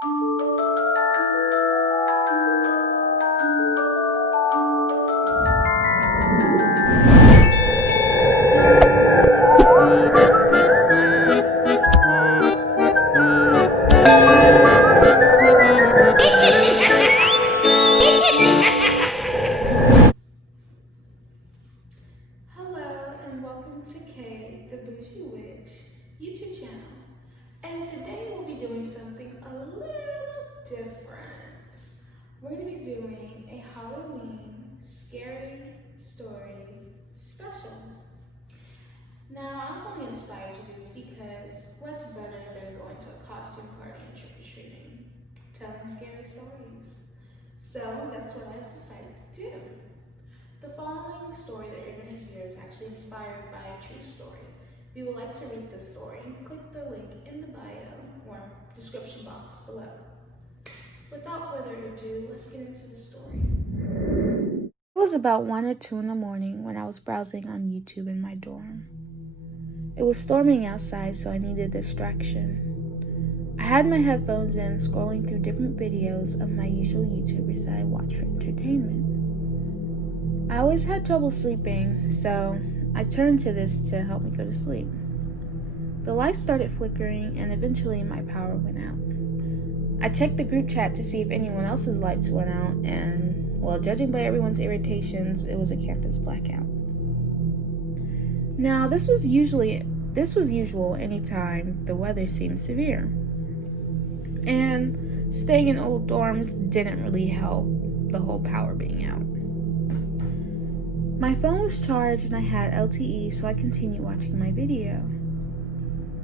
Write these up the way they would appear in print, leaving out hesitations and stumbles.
Hello and welcome to Kay, the Bougie Witch YouTube channel. And today we'll be doing something a little different. We're going to be doing a Halloween scary story special. Now, I was only inspired to do this because what's better than going to a costume party and trick-or-treating, telling scary stories. So that's what I've decided to do. The following story that you're going to hear is actually inspired by a true story. If you would like to read this story, click the link in the bio or description box below. Without further ado, let's get into the story. It was about 1 or 2 in the morning when I was browsing on YouTube in my dorm. It was storming outside, so I needed a distraction. I had my headphones in, scrolling through different videos of my usual YouTubers that I watch for entertainment. I always had trouble sleeping, so I turned to this to help me go to sleep. The lights started flickering, and eventually my power went out. I checked the group chat to see if anyone else's lights went out, and, well, judging by everyone's irritations, it was a campus blackout. Now, this was usual anytime the weather seemed severe. And staying in old dorms didn't really help the whole power being out. My phone was charged and I had LTE, so I continued watching my video.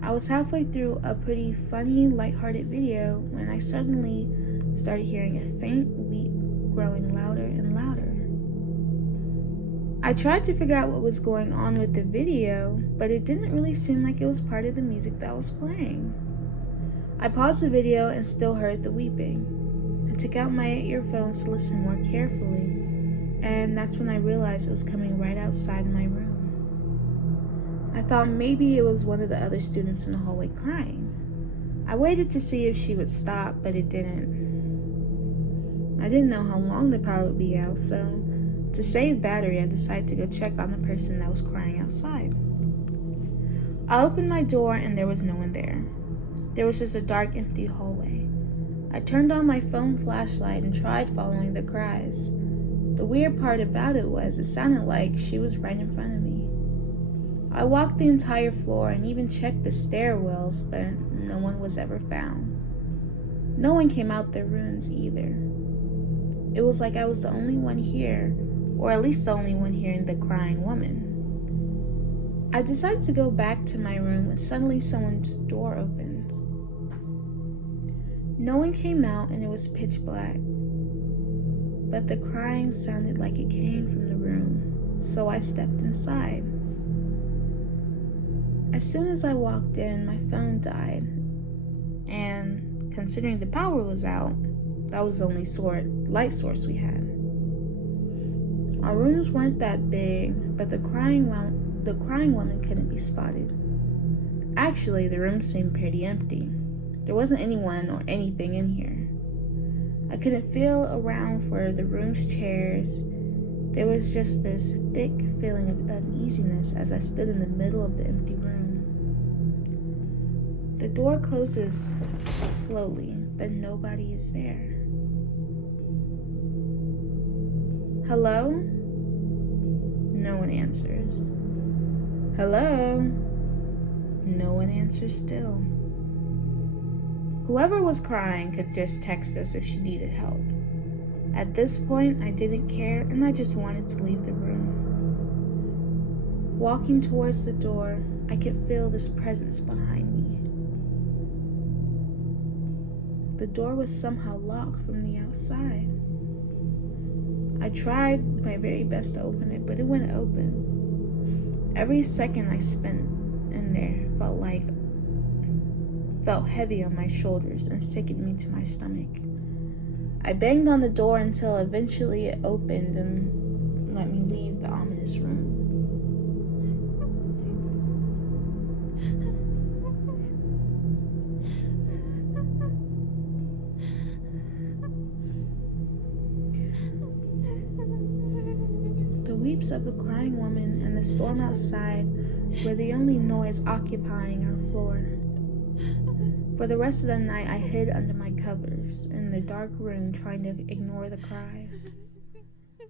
I was halfway through a pretty funny, lighthearted video when I suddenly started hearing a faint weep growing louder and louder. I tried to figure out what was going on with the video, but it didn't really seem like it was part of the music that was playing. I paused the video and still heard the weeping. I took out my earphones to listen more carefully. And that's when I realized it was coming right outside my room. I thought maybe it was one of the other students in the hallway crying. I waited to see if she would stop, but it didn't. I didn't know how long the power would be out, so to save battery, I decided to go check on the person that was crying outside. I opened my door and there was no one there. There was just a dark, empty hallway. I turned on my phone flashlight and tried following the cries. The weird part about it was it sounded like she was right in front of me. I walked the entire floor and even checked the stairwells, but no one was ever found. No one came out their rooms either. It was like I was the only one here, or at least the only one hearing the crying woman. I decided to go back to my room and suddenly someone's door opens. No one came out and it was pitch black. But the crying sounded like it came from the room, so I stepped inside. As soon as I walked in, my phone died, and considering the power was out, that was the only light source we had. Our rooms weren't that big, but the crying woman couldn't be spotted. Actually, the room seemed pretty empty. There wasn't anyone or anything in here. I couldn't feel around for the room's chairs. There was just this thick feeling of uneasiness as I stood in the middle of the empty room. The door closes slowly, but nobody is there. Hello? No one answers. Hello? No one answers still. Whoever was crying could just text us if she needed help. At this point, I didn't care and I just wanted to leave the room. Walking towards the door, I could feel this presence behind me. The door was somehow locked from the outside. I tried my very best to open it, but it wouldn't open. Every second I spent in there felt heavy on my shoulders and sickened me to my stomach. I banged on the door until eventually it opened and let me leave the ominous room. screams of the crying woman and the storm outside were the only noise occupying our floor. For the rest of the night, I hid under my covers in the dark room, trying to ignore the cries.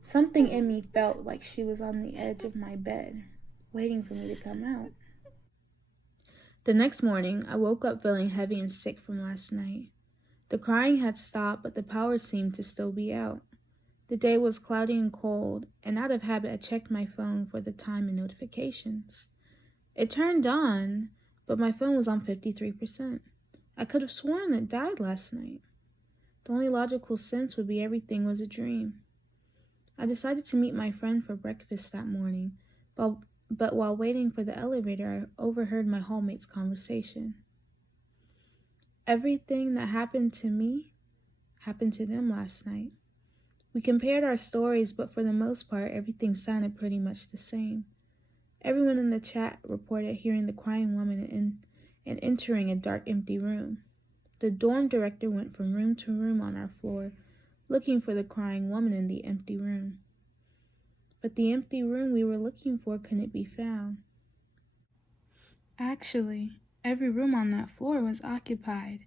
Something in me felt like she was on the edge of my bed, waiting for me to come out. The next morning, I woke up feeling heavy and sick from last night. The crying had stopped, but the power seemed to still be out. The day was cloudy and cold, and out of habit, I checked my phone for the time and notifications. It turned on, but my phone was on 53%. I could have sworn it died last night. The only logical sense would be everything was a dream. I decided to meet my friend for breakfast that morning, but while waiting for the elevator, I overheard my hallmate's conversation. Everything that happened to me happened to them last night. We compared our stories, but for the most part, everything sounded pretty much the same. Everyone in the chat reported hearing the crying woman and entering a dark, empty room. The dorm director went from room to room on our floor, looking for the crying woman in the empty room. But the empty room we were looking for couldn't be found. Actually, every room on that floor was occupied,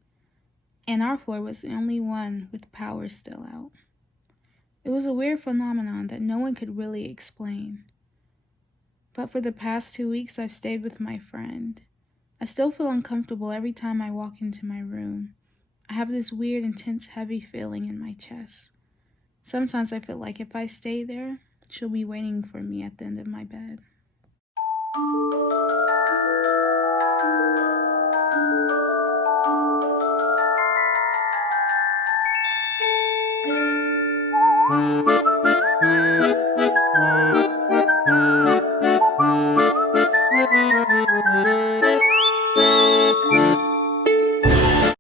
and our floor was the only one with power still out. It was a weird phenomenon that no one could really explain. But for the past 2 weeks, I've stayed with my friend. I still feel uncomfortable every time I walk into my room. I have this weird, intense, heavy feeling in my chest. Sometimes I feel like if I stay there, she'll be waiting for me at the end of my bed.